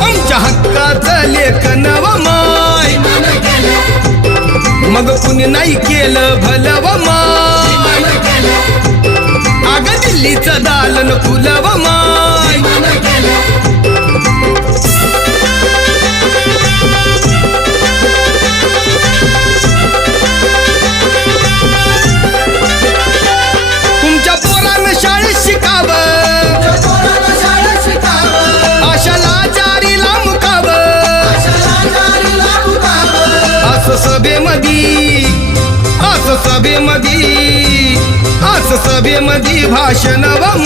आमच्या हक्काचं लेखन व माय मग कुणी नाही केलं भलं व माय अग दिल्लीचं दालन फुलं व माय तुमच्या पोरानं शाळेत शिकावं आशाला जारीला मुकावं असं सभेमधी भाषण व